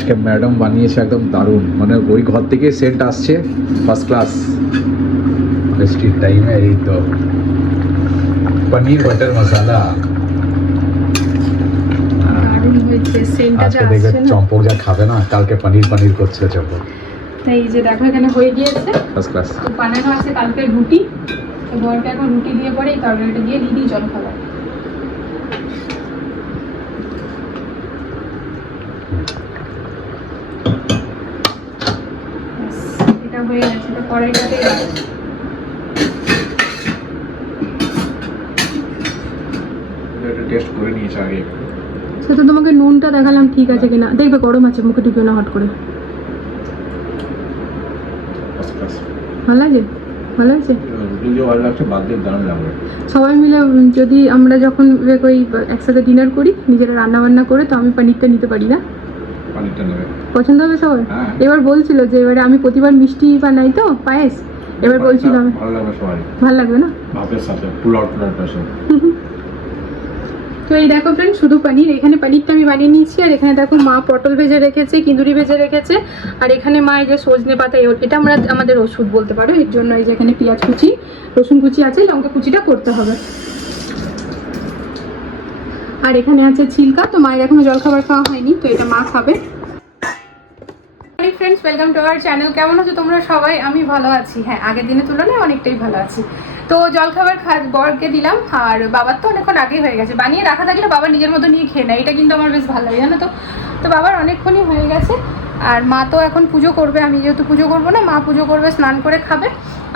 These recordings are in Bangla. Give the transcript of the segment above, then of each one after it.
আজকে ম্যাডাম বানিয়েছে একদম দারুণ। মানে ওই ঘর থেকে সেন্ট আসছে ফার্স্ট ক্লাস রেস্টির টাইমে এই তো। পনির বাটার মশালা দারুণ হয়েছে সেন্টটা আজকে যা দেখবে চম্পক যা খাবে না কালকে পনির পনির করছে চম্পক। তাই এই যে দেখো এখানে হয়ে গিয়েছে। ফার্স্ট ক্লাস বানানো আছে কালকে রুটি। বরকে এখন রুটি দিয়ে পরে এই তরকারিটা দিয়ে দিদি জল খাবার ব্যাস, এটা হয়ে গেছে তো কড়াইটাতে টেস্ট করে নিয়েছে আগে। সে তো তোমাকে নুনটা দেখালাম ঠিক আছে কিনা। দেখবে গরম আছে মুখে টিপিও না হট করে। ভালো লাগে ভালো লাগছে? সবাই মিলে যদি আমরা যখন ওই একসাথে ডিনার করি নিজেরা রান্না বান্না করে তো আমি পানিরটা নিতে পারি না? পানিরটা নেবে পছন্দ হবে সবার? হ্যাঁ। এবার বলছিল যে এবারে আমি প্রতিবার মিষ্টি বানাই তো পায়েস। এবার বলছিল আমি। ভালো লাগবে ভালো লাগবে না? ভাতের সাথে পোলাও তো এই দেখো ফ্রেন্ড শুধু পনির এখানে পনিরটা আমি বানিয়ে নিয়েছি আর এখানে দেখো মা পটল ভেজে রেখেছে কিঁদুরি ভেজে রেখেছে আর এখানে মা এই যে সজনে পাতা এটা আমরা আমাদের ওষুধ বলতে পারো এর জন্য এই যে এখানে পেঁয়াজ কুচি রসুন কুচি আছে লঙ্কা কুচিটা করতে হবে। আর এখানে আছে ছিলকা তো মায়ের এখনও জলখাবার খাওয়া হয়নি তো এটা মা খাবে। Friends welcome to our channel কেমন আছো তোমরা সবাই? আমি ভালো আছি। হ্যাঁ আগের দিনের তুলনায় অনেকটাই ভালো আছি। তো জলখাবার খা বরকে দিলাম, আর বাবার তো অনেকক্ষণ আগেই হয়ে গেছে। বানিয়ে রাখা থাকলে বাবা নিজের মতো নিয়ে খেয়ে নেয়। এটা কিন্তু আমার বেশ ভালো লাগে, জানো তো? তো বাবার অনেকক্ষণই হয়ে গেছে। আর মা তো এখন পুজো করবে, আমি যেহেতু পুজো করব না, মা পুজো করবে, স্নান করে খাবে।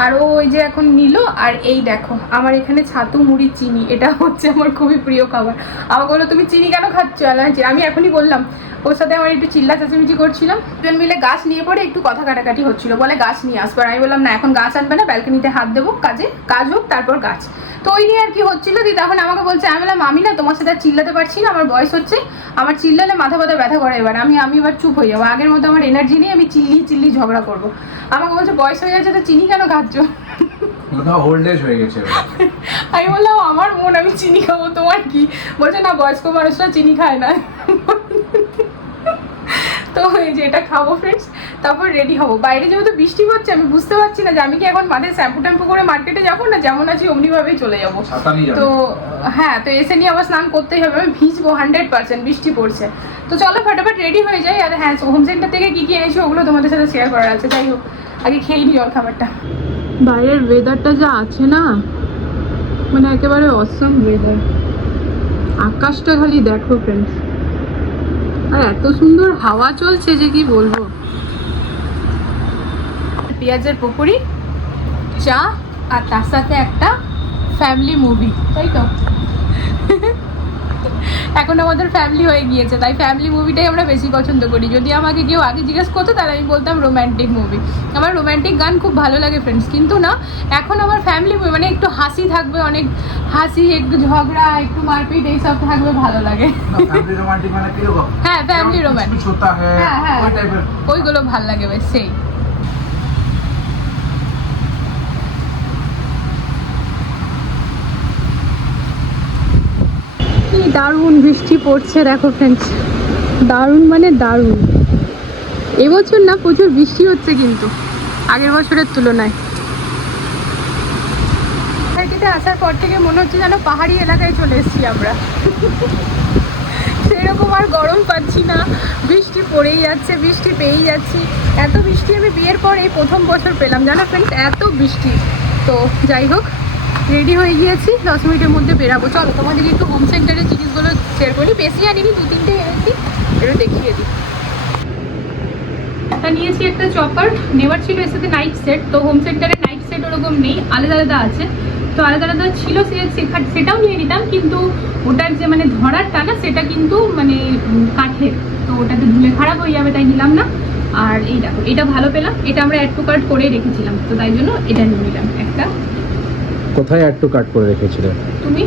আর ও ওই যে এখন নিল, আর এই দেখো, আমার এখানে ছাতু, মুড়ি, চিনি, এটা হচ্ছে আমার খুবই প্রিয় খাবার। আমাকে বলল, তুমি চিনি কেন খাচ্ছ? অ্যালার্জি আমি এখনই বললাম, ওর সাথে আমার একটু চিল্লা চেঁচামেচি করছিলাম। দুজন মিলে গাছ নিয়ে পরে একটু কথা কাটাকাটি হচ্ছিল, বলে গাছ নিয়ে আসব। আর আমি বললাম, না, এখন গাছ আনবে না, ব্যালকনিতে হাত দেবো, কাজে, কাজ হোক, তারপর গাছ। তো ওই নিয়ে আর কি হচ্ছিল? দি তখন আমাকে বলছে আমি বললাম আমি না তোমার সাথে আর চিল্লাতে পারছি না আমার বয়স হচ্ছে। আমার চিল্লালে মাথা ব্যথা ব্যথা করে এবার। আমি আমি এবার চুপ হয়ে যাব। আগের মতো আমার এনার্জি নেই আমি চিল্লি চিল্লি ঝগড়া করব। আমাকে বলছে বয়স হয়ে যাচ্ছে তো চিনি কেন খাচ্ছ? ওল্ড এজ হয়ে গেছে আমি বললাম আমার মন আমি চিনি খাব তোমার কি? বলছে না বয়স্ক মানুষরা চিনি খায় না। তো এই যে এটা খাব ফ্রেন্ডস তারপর রেডি হব। বাইরে যেহেতু বৃষ্টি পড়ছে আমি বুঝতে পারছি না যে আমি কি এখন মাথায় শ্যাম্পু ট্যাম্পু করে মার্কেটে যাব না? যেমন আছি অমনিভাবেই চলে যাব। তো হ্যাঁ তো এসে নিয়ে আবার স্নান করতেই হবে। আমি ভিজবো হান্ড্রেড পার্সেন্ট বৃষ্টি পড়ছে। তো চলো ফটাফট রেডি হয়ে যাই। আর হ্যাঁ হোম সেন্টার থেকে কী কী এনেছি ওগুলো তোমাদের সাথে শেয়ার করার আছে। যাই হোক আগে খেয়ে নিই ওর খাবারটা বাইরের ওয়েদারটা যা আছে না মানে একেবারে অসম ওয়েদার আকাশটা খালি দেখো ফ্রেন্ডস আর এত সুন্দর হাওয়া চলছে যে কি বলব? পেঁয়াজের পকুড়ি চা আর তার সাথে একটা ফ্যামিলি মুভি তাই তো? এখন আমাদের ফ্যামিলি হয়ে গিয়েছে তাই ফ্যামিলি মুভিটাই আমরা বেশি পছন্দ করি। যদি আমাকে কেউ আগে জিজ্ঞেস করতো তাহলে আমি বলতাম রোম্যান্টিক মুভি আমার রোম্যান্টিক গান খুব ভালো লাগে ফ্রেন্ডস কিন্তু না এখন আমার ফ্যামিলি মুভি মানে একটু হাসি থাকবে অনেক হাসি একটু ঝগড়া একটু মারপিট এইসব থাকবে ভালো লাগে। হ্যাঁ ফ্যামিলি রোম্যান্টিক হ্যাঁ হ্যাঁ ওইগুলো ভালো লাগে সেই। কি দারুণ বৃষ্টি পড়ছে, দেখো ফ্রেন্ডস দারুণ মানে দারুণ। এবছর না, প্রচুর বৃষ্টি হচ্ছে কিন্তু, আগের বছরের তুলনায়। আসার পর থেকে মনে হচ্ছে যেন পাহাড়ি এলাকায় চলে এসেছি আমরা। সেরকম আর গরম পাচ্ছি না। বৃষ্টি পড়েই যাচ্ছে, বৃষ্টি পেয়েই যাচ্ছি। এত বৃষ্টি আমি বিয়ের পর এই প্রথম বছর পেলাম। জানো ফ্রেন্ডস এত বৃষ্টি। তো যাই হোক রেডি হয়ে গিয়েছি। দশ মিনিটের মধ্যে বেরাবো। চলো, তোমাদেরকে একটু হোম সেন্টারের জিনিসগুলো শেয়ার করি। বেশি আনিনি, দু, তিনটে এনেছি। এটা দেখিয়ে দিই। নিয়েছি একটা চপার নেওয়ার ছিল এর সাথে নাইট সেট তো হোম সেন্টারে নাইট সেট ওরকম নেই, আলাদা আলাদা আছে। তো আলাদা আলাদা ছিল সেটাও নিয়ে নিতাম, কিন্তু ওটার যে মানে ধরার টানা, সেটা কিন্তু মানে কাঠের। তো ওটাতে ধুলে খারাপ হয়ে যাবে, তাই নিলাম না। আর এই দেখো এটা ভালো পেলাম। এটা আমরা অ্যাড টু কার্ট করেই রেখেছিলাম। তো তাই জন্য এটা নিয়ে নিলাম। একটা কোথায় অ্যাড টু কাট করে রেখেছিলে? তুমি?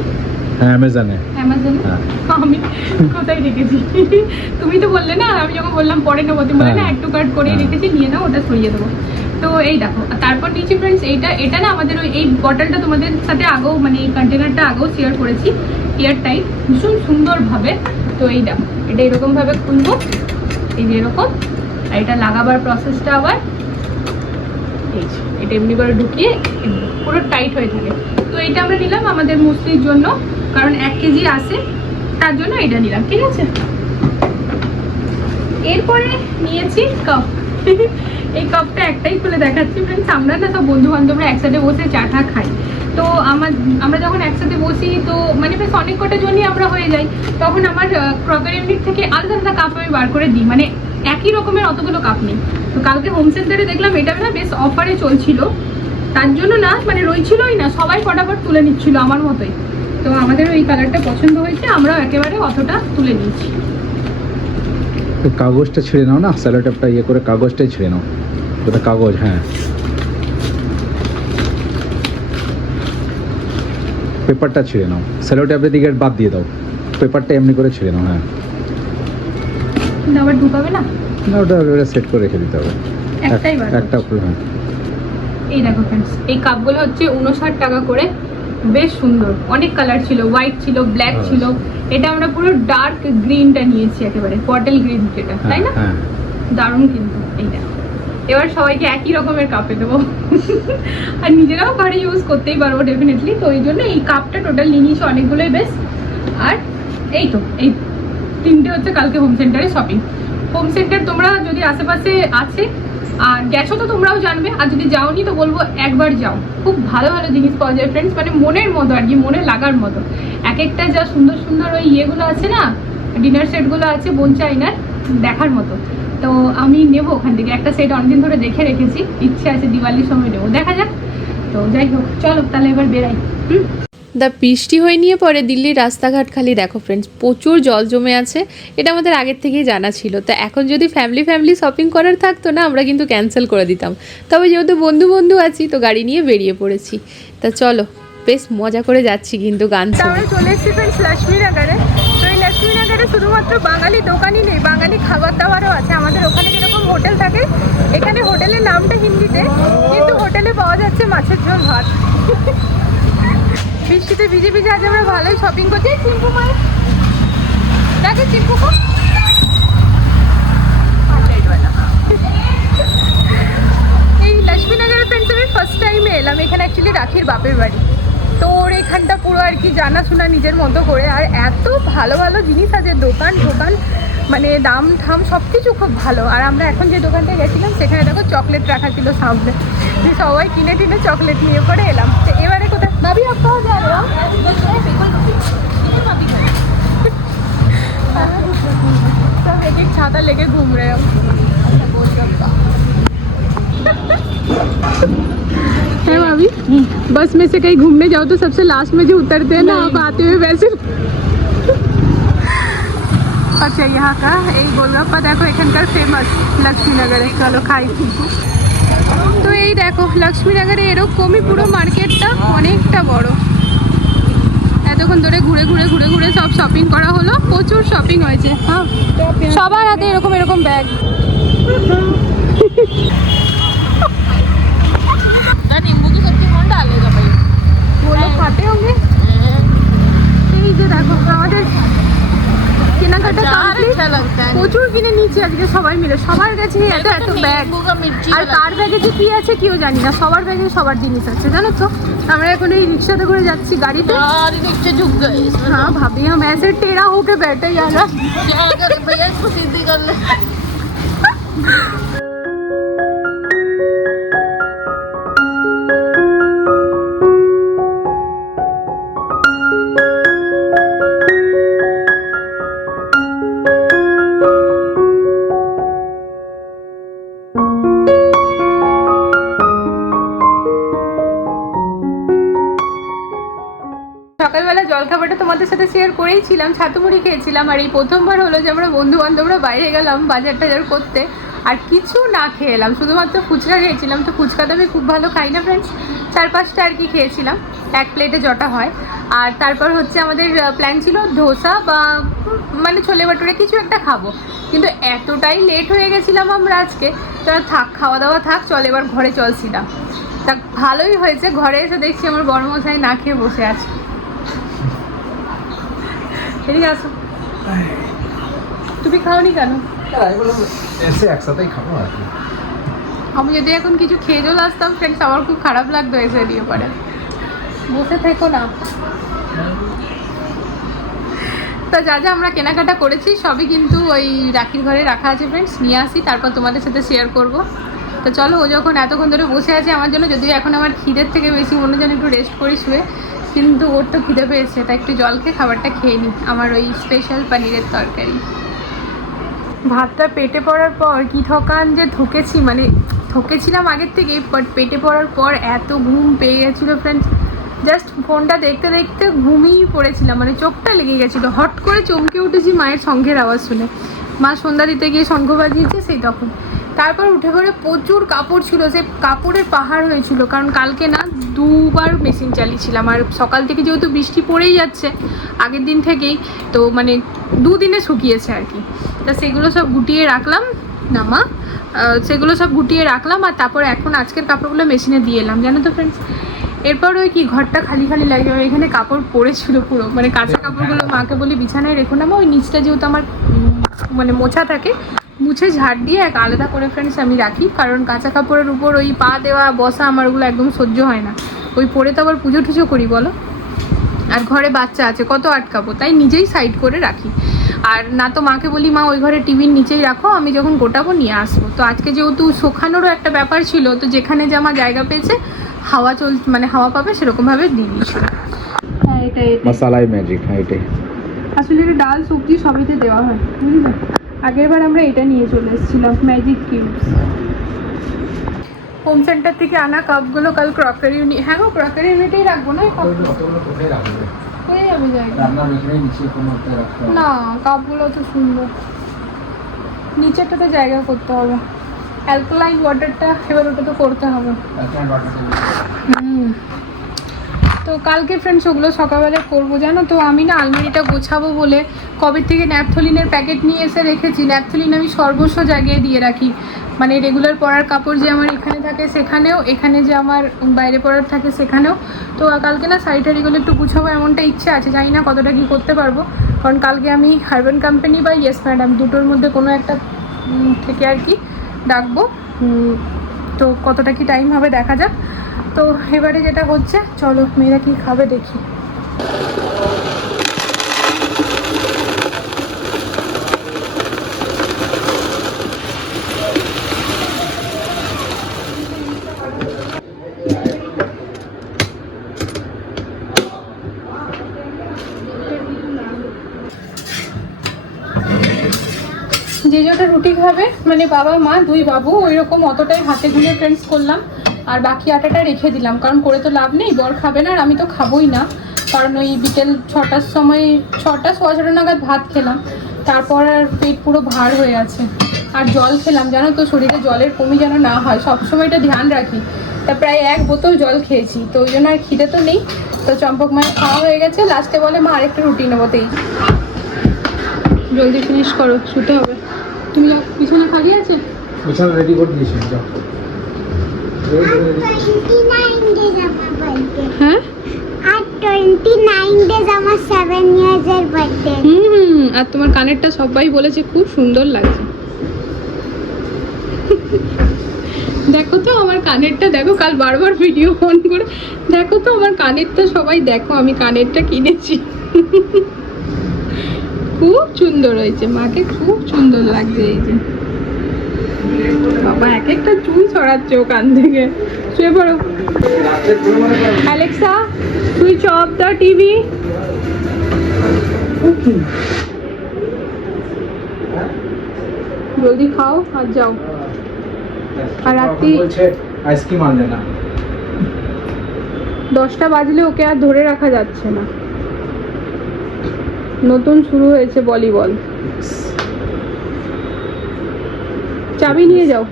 হ্যাঁ অ্যামাজনে অ্যামাজনে আমি কোথায় রেখেছি? তুমি তো বললে না আমি যখন বললাম পরে নেব তুমি বলে না। অ্যাড টু কার্ট করে। রেখেছি নিয়ে নাও ওটা সরিয়ে দেবো। তো এই দেখো আর তারপর নিয়েছি ফ্রেন্ডস এইটা এটা না আমাদের ওই এই বটলটা তোমাদের সাথে আগেও মানে এই কন্টেনারটা আগেও শেয়ার করেছি এয়ার টাইট ভীষণ সুন্দরভাবে। তো এই দেখো এটা এরকমভাবে খুলবো এই যে এরকম আর এটা লাগাবার প্রসেসটা আবার এই এটা এমনি করে ঢুকিয়ে পুরো টাইট হয়ে থাকে। তো এটা আমরা নিলাম আমাদের মুসলির জন্য, কারণ এক কেজি আসে তার জন্য এটা নিলাম, ঠিক আছে? এরপরে নিয়েছি কাপ এই কাপটা একটাই খুলে দেখাচ্ছি ফ্রেন্ডস আমরা না সব বন্ধু বান্ধবরা একসাথে বসে চা টা খাই। তো আমার, আমরা যখন একসাথে বসি, তো মানে বেশ অনেক কটা জনই আমরা হয়ে যাই, তখন আমার ক্রকারি ইউনিট থেকে আলাদা আলাদা কাপ আমি বার করে দিই। মানে একই রকমের অতগুলো কাপ নেই। তো কালকে হোম সেন্টারে দেখলাম এটা না বেশ অফারে চলছিল। তার জন্য না মানে রইছিলই না, সবাই ফটাফট তুলে নিচ্ছিল আমার মতোই। তো আমাদের ওই কালারটা পছন্দ হয়েছে, আমরাও একেবারে অতটা তুলে নিয়েছি। কাগজটা ছিঁড়ে নাও না স্যালোটেপটা ইয়ে করে কাগজটাই ছিঁড়ে নাও। ওটা কাগজ হ্যাঁ। পেপারটা ছিঁড়ে নাও। স্যালোটেপের দিকে বাদ দিয়ে দাও। পেপারটা এমনি করে ছিঁড়ে নাও হ্যাঁ। কিন্তু আবার ঢুকাবে না? না ওটা সেট করে রেখে দিতে হবে। একটাই বার। একটা হ্যাঁ এই দেখো ফ্রেন্ডস এই কাপগুলো হচ্ছে উনষাট টাকা করে। বেশ সুন্দর। অনেক কালার ছিল হোয়াইট ছিল ব্ল্যাক হ্যাঁ। ছিল। এটা আমরা পুরো ডার্ক গ্রিনটা নিয়েছি একেবারে পটেল গ্রিন যেটা তাই না? হ্যাঁ। দারুণ কিন্তু এই দেখো। এবার সবাইকে একই রকমের কাপে দেবো। আর নিজেরাও ঘরে ইউজ করতেই পারব ডেফিনেটলি তো এই জন্য এই কাপটা টোটাল নিয়ে নিয়েছি অনেকগুলোই বেশ। আর এই তো এই তিনটে হচ্ছে কালকে হোম সেন্টারে শপিং হোম সেন্টার তোমরা যদি আশেপাশে আছে, আর গেছো তো তোমরাও জানবে, আর যদি যাওনি তো বলব একবার যাও। খুব ভালো ভালো জিনিস পাওয়া যায় ফ্রেন্ডস মানে মনের মতো আর কি, মনে লাগার মতো। এক একটা যা সুন্দর সুন্দর ওই ইয়েগুলো আছে না ডিনার সেটগুলো আছে, বোন চাইনার, দেখার মতো। তো আমি নেব ওখান থেকে। একটা সেট অনেকদিন ধরে দেখে রেখেছি, ইচ্ছে আছে দিওয়ালির সময় নেব। দেখা যাক। তো যাই হোক, চলো তাহলে এবার বেরাই। হুম? দা বৃষ্টি হয়ে নিয়ে পরে দিল্লির রাস্তাঘাট খালি দেখো ফ্রেন্ডস প্রচুর জল জমে আছে, এটা আমাদের আগের থেকেই জানা ছিল। তো এখন যদি ফ্যামিলি ফ্যামিলি শপিং করার থাকতো না, আমরা কিন্তু ক্যান্সেল করে দিতাম। তবে যেহেতু বন্ধু বন্ধু আছি, তো গাড়ি নিয়ে বেরিয়ে পড়েছি। তা চলো, বেশ মজা করে যাচ্ছি কিন্তু গান চলে এসেছি ফ্রেন্ডস লক্ষ্মীনগরে। তো এই লক্ষ্মীনগরে শুধুমাত্র বাঙালি দোকানই নেই, বাঙালি খাবার দাবারও আছে। আমাদের ওখানে যেরকম হোটেল থাকে, এখানে হোটেলের নামটা হিন্দিতে কিন্তু হোটেলে পাওয়া যাচ্ছে মাছের ঝোল ভাত বৃষ্টিতে ভিজে ভিজে আজ আমরা ভালোই শপিং করছি। চিম্পু মাই দেখে চিম্পু আমি ফার্স্ট টাইমে এলাম, এখানে অ্যাকচুয়ালি রাখির বাপের বাড়ি। তো ওর পুরো আর কি জানাশোনা নিজের মতো করে, আর এত ভালো ভালো জিনিস আছে, দোকান মানে দাম সব কিছু খুব ভালো। আর আমরা এখন যে গেছিলাম, সেখানে দেখো চকলেট রাখা ছিল সামনে। সবাই কিনে টিনে চকলেট নিয়ে পরে এলাম। मैं भी कहाँ तो जा सब एक एक छाता लेके घूम रहे है। भाभी? बस में से कहीं घूमने जाओ तो सबसे लास्ट में जो उतरते हैं ना आप आते हुए वैसे। अच्छा यहाँ का एक गोलगप्पा देखो एखन का फ़ेमस लक्ष्मी नगर है। चलो खाई তো এই দেখো, লক্ষ্মীনগরে এরকমই পুরো মার্কেটটা অনেকটা বড়। এতক্ষণ ধরে ঘুরে ঘুরে ঘুরে ঘুরে সব শপিং করা হলো, প্রচুর শপিং হয়েছে হ্যাঁ? সবার হাতে এরকম এরকম ব্যাগ ব্যাগ नींबू का मिर्ची আর वाला কার ব্যাগে যে কি আছে কেউ জানি না সবার ব্যাগে সবার জিনিস আছে জানো তো আমরা এখন এই রিক্সাতে করে যাচ্ছি গাড়িতে सारी नीचे झुक गई इसमें हाँ भाभी हम ऐसे टेढ़ा होके बैठे यार क्या करे भैया इसको सीधी कर ले সাথে শেয়ার করেইছিলাম ছাতুমুড়ি খেয়েছিলাম, আর এই প্রথমবার হলো যে আমরা বন্ধু বান্ধবরা বাইরে গেলাম বাজার টাজার করতে, আর কিছু না খেয়ে এলাম। শুধুমাত্র ফুচকা খেয়েছিলাম, তো ফুচকা তো আমি খুব ভালো খাই না ফ্রেন্ডস চার পাঁচটা আর কি খেয়েছিলাম, এক প্লেটে জটা হয়। আর তারপর হচ্ছে আমাদের প্ল্যান ছিল ধোসা বা মানে ছোলে ভাটুরে কিছু একটা খাব। কিন্তু এতটাই লেট হয়ে গেছিলাম আমরা আজকে, তো থাক খাওয়া দাওয়া থাক, চল এবার ঘরে চলছিলাম তা ভালোই হয়েছে, ঘরে এসে দেখছি আমার বড়মশাই না খেয়ে বসে আছে। এদিকে আসো। তুমি খাওনি কেন? এসে একসাথেই খাব আর কি। আমি যদি এখন কিছু খেয়ে চলে আসতাম ফ্রেন্ডস আমার খুব খারাপ লাগতো এসে দিয়ে পরে বসে থেকো না। তা যা যা আমরা কেনাকাটা করেছি সবই কিন্তু ওই রাখির ঘরে রাখা আছে ফ্রেন্ডস নিয়ে আসি তারপর তোমাদের সাথে শেয়ার করব। তো চলো, ও যখন এতক্ষণ ধরে বসে আছে আমার জন্য, যদিও এখন আমার খিদের থেকে বেশি মনে যেন একটু রেস্ট করি শুয়ে, কিন্তু ওর তো খিদে পেয়েছে, তাই একটু জল খেয়ে খাবারটা খেয়ে নিই আমার ওই স্পেশাল পনিরের তরকারি। ভাতটা পেটে পড়ার পর কি ঠকান যে ঠকেছি মানে ঠকেছিলাম আগের থেকে বাট পেটে পড়ার পর এত ঘুম পেয়ে গেছিল ফ্রেন্ডস জাস্ট ফোনটা দেখতে দেখতে ঘুমিয়েই পড়েছিলাম মানে চোখটা লেগে গেছিল। হট করে চমকে উঠেছি মায়ের শঙ্খের আওয়াজ শুনে। মা সন্ধ্যা দিতে গিয়ে শঙ্খ বাজিয়েছে, সেই তখন। তারপর উঠে পড়ে প্রচুর কাপড় ছিল সে কাপড়ের পাহাড় হয়েছিল কারণ কালকে না দুবার মেশিন চালিয়েছিলাম আর সকাল থেকে যেহেতু বৃষ্টি পড়েই যাচ্ছে আগের দিন থেকেই তো মানে দুদিনে শুকিয়েছে আর কি। তা সেগুলো সব গুটিয়ে রাখলাম না মা সেগুলো সব গুটিয়ে রাখলাম আর তারপর এখন আজকের কাপড়গুলো মেশিনে দিয়ে এলাম জানো তো ফ্রেন্ডস এরপর ওই কি ঘরটা খালি খালি লাগে এখানে কাপড় পড়েছিল পুরো মানে কাঁচা কাপড়গুলো মাকে বলি বিছানায় রেখো না ওই নিচটা যেহেতু আমার মানে মোছা থাকে মুছে ঝাড় দিয়ে এক আলাদা করে ফ্রেন্ডস আমি রাখি। কারণ কাঁচা কাপড়ের উপর ওই পা দেওয়া বসা আমার ওগুলো একদম সহ্য হয় না। ওই পরে তো আবার পুজো টুজো করি বলো? আর ঘরে বাচ্চা আছে কত আটকাবো? তাই নিজেই সাইড করে রাখি। আর না তো মাকে বলি মা ওই ঘরে টিভির নিচেই রাখো আমি যখন গোটাবো নিয়ে আসব। তো আজকে যেহেতু শোখানোরও একটা ব্যাপার ছিল তো যেখানে জামা জায়গা পেয়েছে হাওয়া চল মানে হাওয়া পাবে সেরকমভাবে দিয়ে দিয়েছিল হ্যাঁ মশালাই ম্যাজিক হ্যাঁ এটাই। আসলে এটা ডাল সবজি সবইতে দেওয়া হয় বুঝলি? আগের বার আমরা এটা নিয়ে চলে এসেছিলাম ম্যাজিক কিউবস হোম সেন্টার থেকে আনা কাপগুলো কাল ক্রকারি ইউনিট হ্যাঁ গো ক্রকারি ইউনিটেই রাখব না হয়ে যাবে জায়গা? না কাপগুলো তো সুন্দর। নিচেরটাতে জায়গা করতে হবে। অ্যালকালাইন ওয়াটারটা এবার ওটা তো করতে হবে। হুম। তো কালকে ফ্রেন্ডস ওগুলো সকালবেলা করব, জানো তো? আমি না আলমারিটা গোছাবো বলে কবে থেকে ন্যাপথলিনের প্যাকেট নিয়ে এসে রেখেছি। ন্যাপথলিন আমি সর্বস্ব জায়গায় দিয়ে রাখি। মানে রেগুলার পরার কাপড় যে আমার এখানে থাকে সেখানেও, এখানে যে আমার বাইরে পরার থাকে সেখানেও। তো কালকে না শাড়ি টাড়িগুলো একটু গুছাবো এমনটা ইচ্ছে আছে, জানি না কতটা কি করতে পারব। কারণ কালকে আমি হারবান কোম্পানি বা ইয়েস ম্যাডাম দুটোর মধ্যে কোনো একটা থেকে আর কি ডাকবো। তো কতটা কি টাইম হবে দেখা যাক। তো এবারে যেটা হচ্ছে, চলো মেয়েরা কি খাবে দেখি। যে জটা রুটি খাবে মানে বাবা, মা, দুই বাবু ওই রকম অতটাই হাতে গুলে ফ্রেন্ডস করলাম। আর বাকি আটাটা রেখে দিলাম। কারণ করে তো লাভ নেই, বর খাবে না আর আমি তো খাবোই না। কারণ ওই বিকেল ছটার সময়, ছটা, সোয়া ছটা নাগাদ ভাত খেলাম। তারপর আর পেট পুরো ভার হয়ে আছে। আর জল খেলাম, জানো তো শরীরে জলের কমি যেন না হয়। সবসময় এটা ধ্যান রাখি। তা প্রায় এক বোতল জল খেয়েছি, তো ওই জন্য আর খিদে তো নেই। তো চম্পক মায়ের খাওয়া হয়ে গেছে, লাস্টে বলে মা আরেকটা রুটি নেব, তেই। জলদি ফিনিশ করো, শুতে হবে। তুমি পিছনে খালি আছে? রেডি করে দিয়েছি হুম আর তোমার কানেরটা সবাই বলেছে খুব সুন্দর লাগছে। দেখো তো আমার কানেরটা দেখো কাল বারবার ভিডিও অন করে। দেখো তো আমার কানেরটা সবাই দেখো আমি কানেরটা কিনেছি। খুব সুন্দর হয়েছে মাকে খুব সুন্দর লাগছে এই যে। বাবা এক একটা চুল ছড়াচ্ছে ও কান থেকে। শুয়ে পড়ো। Alexa switch off the TV জলদি খাও আর যাও। আর রাত্রি- আইসক্রিম আনলে না। দশটা বাজলে ওকে আর ধরে রাখা যাচ্ছে না। নতুন শুরু হয়েছে ভলিবল। চাবি নিয়ে যাও।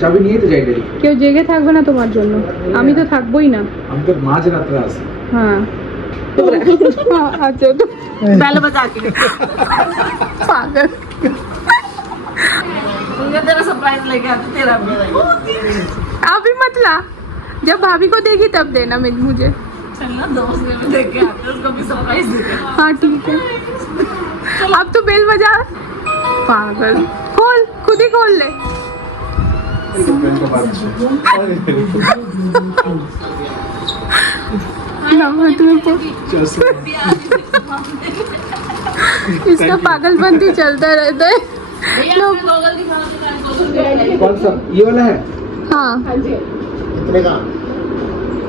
চাবি নিয়ে তো যাই দেরি কেউ জেগে থাকবে না তোমার জন্য আমি তো থাকবোই না আমি তো মাঝ রাত্রে আসি হ্যাঁ আচ্ছা তো बेल बजा के পাগল मुझे तेरा सरप्राइज लेके आती तेरा भी अभी मत ला जब भाभी को देगी तब देना मुझे- मुझे चलना दोस्त ने भी देख के आते हैं, उसको भी सरप्राइज देते हैं। हाँ ठीक है अब तो बेल बजा पागल खोल खुद ही खोल ले ना मैं तुम्हें पो- इसका पागलपंती चलता रहता है। कौन सा? ये वाला है? हाँ। कितने का।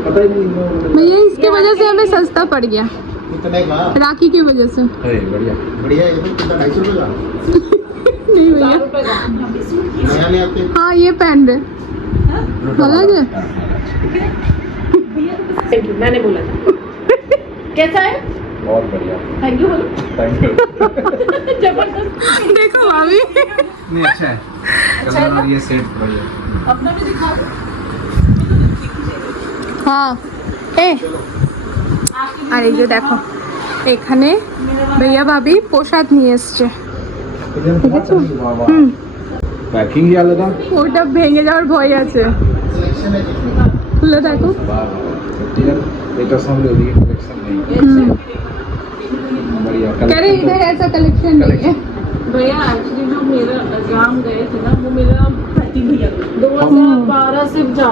पता ही नहीं भैया इसकी वजह से हमें सस्ता पड़ गया। कितने का। राखी की वजह से। अरे बढ़िया। बढ़िया नहीं भैया नया नया आपके हाँ ये पहन रहे अलग है मैंने बोला था कैसा है बहुत बढ़िया थैंक यू बोलो थैंक यू जबरदस्त देखो भाभी नहीं अच्छा है कलर और ये सेट बढ़िया अपना भी दिखा दो হ্যাঁ এ আর এই যে দেখো এখানে ভাইয়া ভাবি প্রসাদ নিয়ে এসছে দেখেছো হুম पैकिंग ही आलादा ওটা ভেঙে যাওয়ার ভয় আছে খুলে দেখো এটা সঙ্গে ওদিকে কালেকশন নেই হুম बढ़िया कह रहे इधर ऐसा कलेक्शन नहीं है भैया एक्चुअली जो मेरा एग्जाम गए थे ना वो मेरा भर्ती भैया दो हजार बारह से जा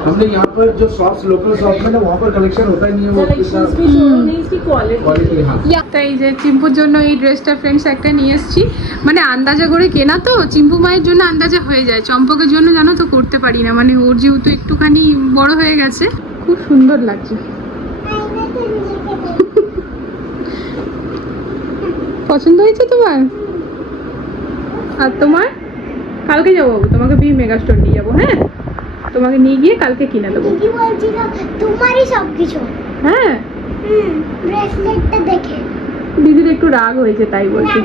हमने यहाँ पर जो शॉप्स लोकल शॉप में ना वहाँ पर कलेक्शन होता ही नहीं है वो कलेक्शन की शोरूम नहीं इसकी क्वालिटी क्वालिटी हाँ তো এই যে চিম্পুর জন্য এই ড্রেসটা ফ্রেন্ডস একটা নিয়ে এসেছি মানে আন্দাজে করে কেনা তো চিম্পু মায়ের জন্য আন্দাজে হয়ে যায় চম্পকের জন্য জানো তো করতে পারি না মানে ওর যেহেতু একটুখানি বড় হয়ে গেছে খুব সুন্দর লাগছে পছন্দ হয়েছে তোমার আর তোমার কালকে যাব বাবু, তোমাকে বি মেগা স্টোর নিয়ে যাব হ্যাঁ? তোমাকে নিয়ে গিয়ে কালকে কিনে দেবো। তোমারই সব কিছু হ্যাঁ? হুম ব্রেসলেটটা দেখে। দিদির একটু রাগ হয়েছে তাই বলছি।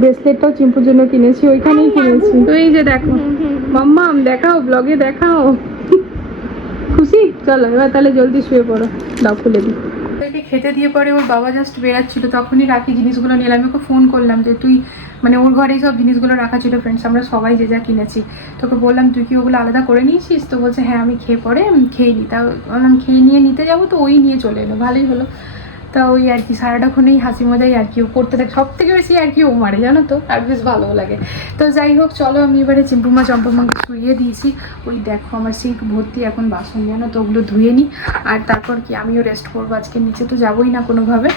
ব্রেসলেটটাও চিম্পুর জন্য কিনেছি ওইখানেই কিনেছি। তো এই যে দেখো মাম্মাম দেখাও ব্লগে দেখাও। খুশি? চলো এবার তাহলে জলদি শুয়ে পড়ো। দাও খুলে দিই। ওকে খেতে দিয়ে পরে ওর বাবা জাস্ট বেরাচ্ছিল তখনই রাখি জিনিসগুলো নিলাম ওকে ফোন করলাম যে, তুই মানে ওর ঘরেই সব জিনিসগুলো রাখা ছিল ফ্রেন্ডস আমরা সবাই যে যা কিনেছি। তোকে বললাম, তুই কি ওগুলো আলাদা করে নিয়েছিস? তো বলছে হ্যাঁ আমি খেয়ে পরে খেয়ে নিই তা বললাম, খেয়ে নিয়ে নিতে যাব তো, ওই নিয়ে চলে এলো। ভালোই হলো। তা ওই আর কি সারাটাক্ষণেই হাসি মজাই আর কি, ও করতে থাকে সব থেকে বেশি আর কি ও মারে, জানো তো? আর বেশ ভালো লাগে। তো যাই হোক, চলো আমি এবারে চিম্পুমা চম্পমাকে শুইয়ে দিয়েছি। ওই দেখো আমার সিঙ্ক ভর্তি এখন বাসন, জানো তো, ওগুলো ধুয়ে নিই আর তারপর কি, আমিও রেস্ট করব। আজকে নিচে তো যাবোই না কোনোভাবে।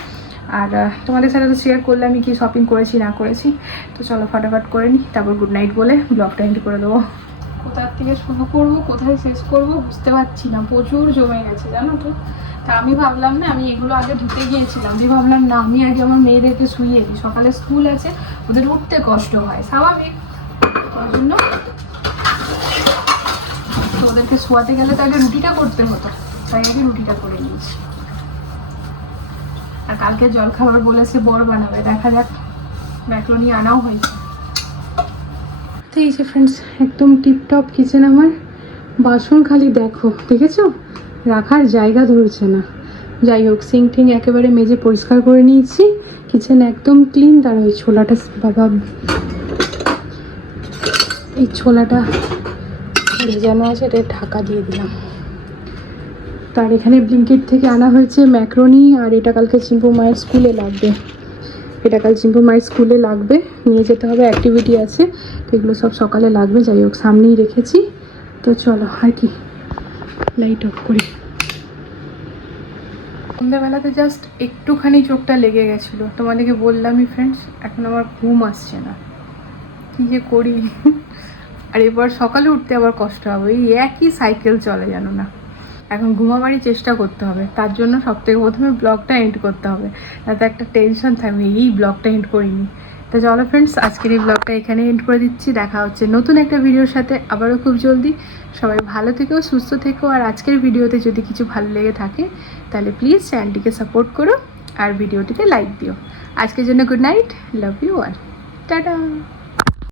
আর তোমাদের সাথে তো শেয়ার করলে আমি কি শপিং করেছি, না করেছি। তো চলো ফটাফট করে নিই তারপর গুড নাইট বলে ব্লগটা এন্ড করে দেবো। কোথার থেকে শুরু করব, কোথায় শেষ করব, বুঝতে পারছি না, প্রচুর জমে গেছে, জানো তো। তা আমি ভাবলাম না, আমি এগুলো আগে ধুতে গিয়েছিলাম। দিয়ে ভাবলাম, না, আমি আগে আমার মেয়েদেরকে শুয়ে দিই। সকালে স্কুল আছে, ওদের উঠতে কষ্ট হয়, স্বাভাবিক। ওই জন্য তো ওদেরকে শোয়াতে গেলে তো আগে রুটিটা করতে হতো, তাই আগে রুটিটা করে নিয়েছি। আর কালকে জলখাবার বলেছে, বর বানাবে, দেখা যাক ম্যাক্রোনি আনাও হয়েছে। তো এই যে ফ্রেন্ডস একদম টিপটপ কিচেন আমার, বাসন খালি দেখো, দেখেছ? রাখার জায়গা ধরছে না। যাই হোক সিং টিং একেবারে মেজে পরিষ্কার করে নিয়েছি। কিচেন একদম ক্লিন, তার ওই ছোলাটা বাবা, এই ছোলাটা ভেজানো আছে, এটা ঢাকা দিয়ে দিলাম। তার এখানে ব্লিঙ্কিট থেকে আনা হয়েছে ম্যাক্রোনি, আর এটা কালকে চিম্পু মায়ের স্কুলে লাগবে। এটা কাল চিম্পু মায়ের স্কুলে লাগবে। নিয়ে যেতে হবে অ্যাক্টিভিটি আছে। তো এগুলো সব সকালে লাগবে। যাই হোক, সামনেই রেখেছি। তো চলো, আর কি। লাইট অফ করি। সন্ধ্যাবেলাতে জাস্ট একটুখানি চোখটা লেগে গেছিল। তোমাদেরকে বললামই ফ্রেন্ডস এখন আমার ঘুম আসছে না। কী যে করি? আর এবার সকালে উঠতে আবার কষ্ট হবে। এই একই সাইকেল চলে জানো না। এখন ঘুমাবারই চেষ্টা করতে হবে। তার জন্য সব থেকে প্রথমে ব্লগটা এন্ড করতে হবে। তাতে একটা টেনশন থাকবে। এই ব্লগটা এন্ড করিনি। তো চলো ফ্রেন্ডস আজকের এই ব্লগটা এখানে এন্ড করে দিচ্ছি। দেখা হচ্ছে নতুন একটা ভিডিওর সাথে। আবারও খুব জলদি। সবাই ভালো থেকেও সুস্থ থেকেও আর আজকের ভিডিওতে যদি কিছু ভালো লেগে থাকে, তাহলে প্লিজ চ্যানেলটিকে সাপোর্ট করো আর ভিডিওটিতে লাইক দিও। আজকের জন্য গুড নাইট লাভ ইউ আর টাটা